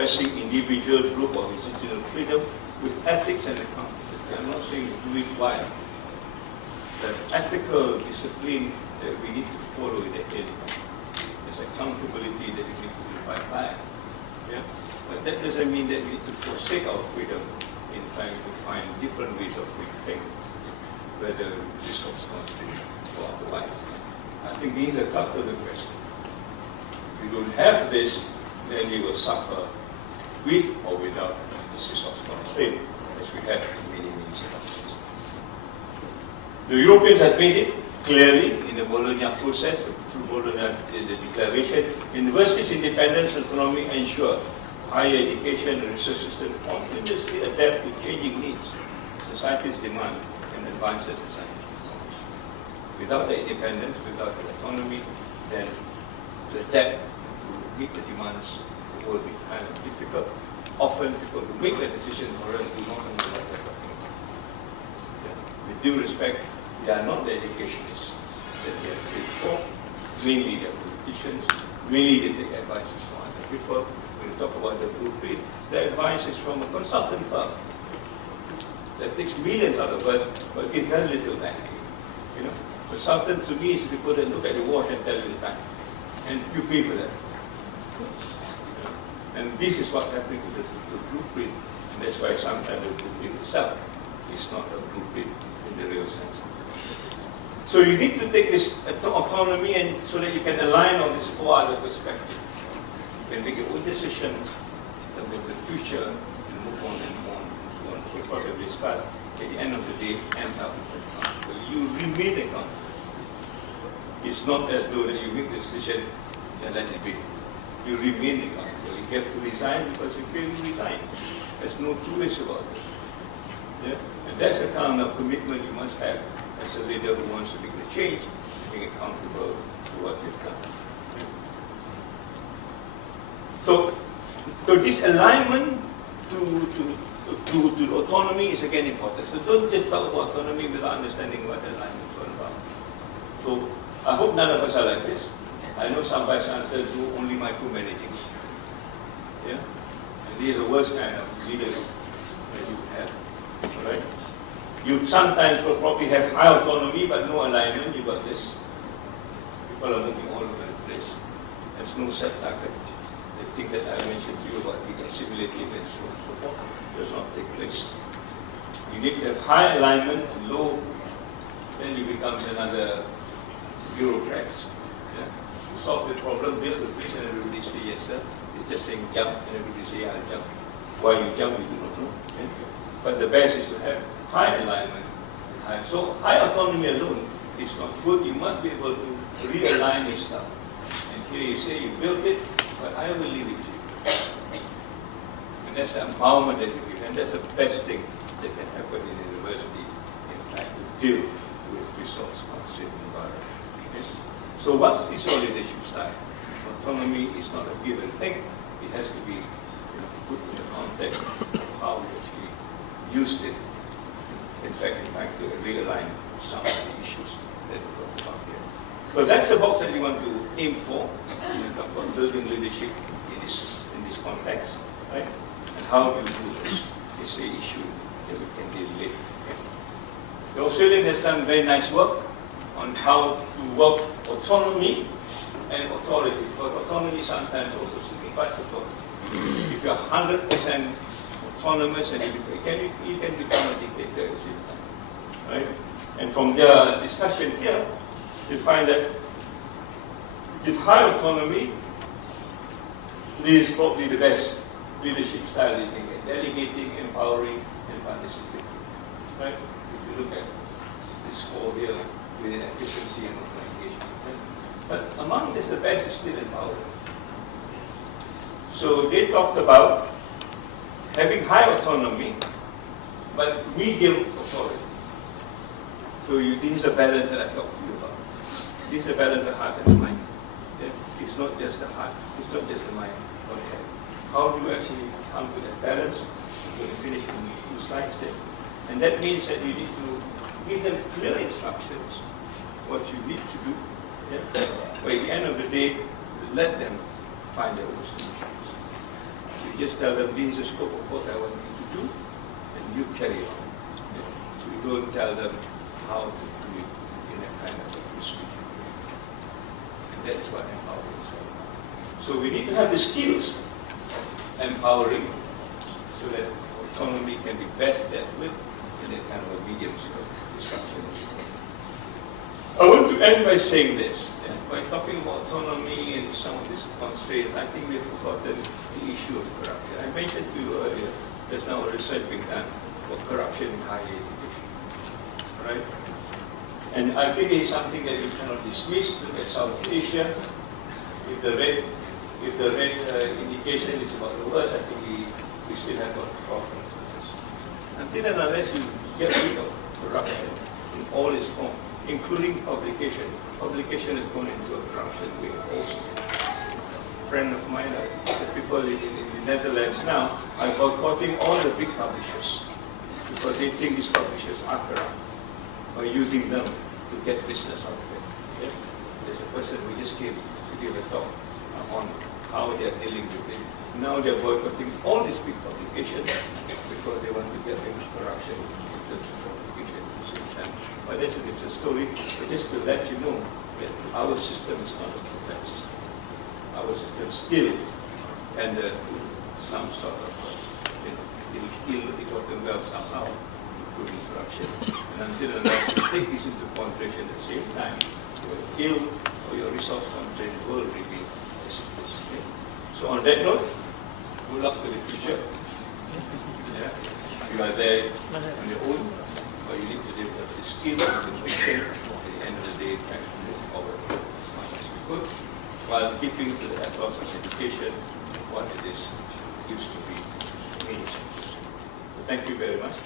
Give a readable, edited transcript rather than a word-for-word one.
expressing individual, group, or institutional freedom with ethics and accountability. I'm not saying do it while. The ethical discipline that we need to follow in that area. There's accountability that we need to abide by. Yeah? But that doesn't mean that we need to forsake our freedom in trying to find different ways of doing things, whether resource conflict or otherwise. I think these are cut to the question. If we don't have this, then we will suffer with or without this resource constraint, as we have in many countries. The Europeans have made it clearly in the Bologna Process, through Bologna the Declaration. Universities' independence and autonomy ensure higher education and research systems continuously adapt to changing needs, society's demand, and advances in science. Without the independence, without the autonomy, then to adapt to meet the demands will be kind of difficult. Often people who make the decision for us do not know what they're talking about. Yeah. With due respect, they are not the educationists that they are paid for. Mainly they are politicians. Mainly they take advices from other people. When we talk about the blueprint, the advice is from a consultant firm that takes millions out of us, but gives very little back. You know, consultant to me is people that look at the watch and tell you the time, and you pay for that. And this is what's happening to the blueprint, and that's why sometimes the blueprint itself is not a blueprint in the real sense. So you need to take this autonomy, and so that you can align on these four other perspectives. You can make your own decisions in terms of the future, and move on and on, and so on and so forth as we start. At the end of the day, end up accountable. You remain accountable. It's not as though that you make the decision and let it be. You remain accountable. You have to resign because you feel you resign. There's no two ways about it. Yeah? And that's the kind of commitment you must have as a leader who wants to make the change, being accountable to what you've done. Yeah? So this alignment to the autonomy is again important. So don't just talk about autonomy without understanding what alignment is all about. So I hope none of us are like this. I know some vice chancellors do only micromanaging. Yeah? And these are the worst kind of leaders that you have. All right? You sometimes will probably have high autonomy but no alignment. You got this. People are moving all over the place. There's no set target. The thing that I mentioned to you about being assimilative and so on and so forth does not take place. You need to have high alignment, low, then you become another bureaucrats. Yeah? To solve the problem, build the bridge, and everybody say yes sir. It's just saying jump, and everybody say yeah, jump. Why you jump, you do not know. Yeah? But the best is to have high alignment. So high autonomy alone is not good. You must be able to realign your stuff. And here you say you built it, but I will leave it to you. And that's the empowerment that you give, and that's the best thing that can happen in a university in trying to deal with resource constraint environment. Okay? So what is your leadership style? Autonomy is not a given thing. It has to be put in the context of how we actually used it. In fact, in trying to realign some of the issues that we talked about here. So that's the box that you want to aim for when you talk about building leadership in this context, right? And how do you do this? It's an issue that we can deal with. Okay? The Australian has done very nice work on how to work autonomy and authority, because autonomy sometimes also signifies authority. If you're 100% autonomous and you can become a dictator at the same time, right? And from their discussion here, you find that with high autonomy, this is probably the best leadership style you can get: delegating, empowering, and participating. Right? If you look at this score here, within efficiency and organization. But among this, the best is still empowering. So they talked about having high autonomy, but medium authority. So this is a balance that I talked to you about. This is a balance of heart and mind. It's not just the heart, it's not just the mind or the head. How do you actually come to that balance? I'm going to finish in 2 slides there. And that means that you need to give them clear instructions, what you need to do. Yeah? But at the end of the day, let them find their own solutions. You just tell them, this is the scope of what I want you to do, and you carry on. So you don't tell them how to do it in a kind of a prescription way. And that is what empowering is all about. So we need to have the skills of empowering so that autonomy can be best dealt with in that kind of a medium sort of disruption. I want to end by saying this. By talking about autonomy and some of these constraints, I think we've forgotten the issue of corruption. I mentioned to you earlier, there's now a research being done for corruption in higher education. Right? And I think it is something that you cannot dismiss. Look at South Asia. If the red indication is about the worst, I think we still have got problems with this. Until and unless you get rid of corruption in all its forms, including publication. Publication has gone into a corruption way also. A friend of mine, the people in the Netherlands now, are boycotting all the big publishers because they think these publishers are corrupt by using them to get business out of it. Okay? There's a person who just came to give a talk on how they are dealing with it. Now they are boycotting all these big publications because they want to get rid of corruption in terms of publication at the same time. But that's a different story. But just to let you know that our system is not a perfect system. Our system still tended to some sort of ill-gotten wealth somehow, including corruption. And until unless you take this into consideration at the same time, your ill or your resource constraint will remain as it is. Okay? So on that note, good luck to the future. Yeah? You are there on your own. But you need to develop the skill and the vision at the end of the day, trying to move forward as much as we could, while keeping to the ethos of education what it is used to be in many senses. So thank you very much.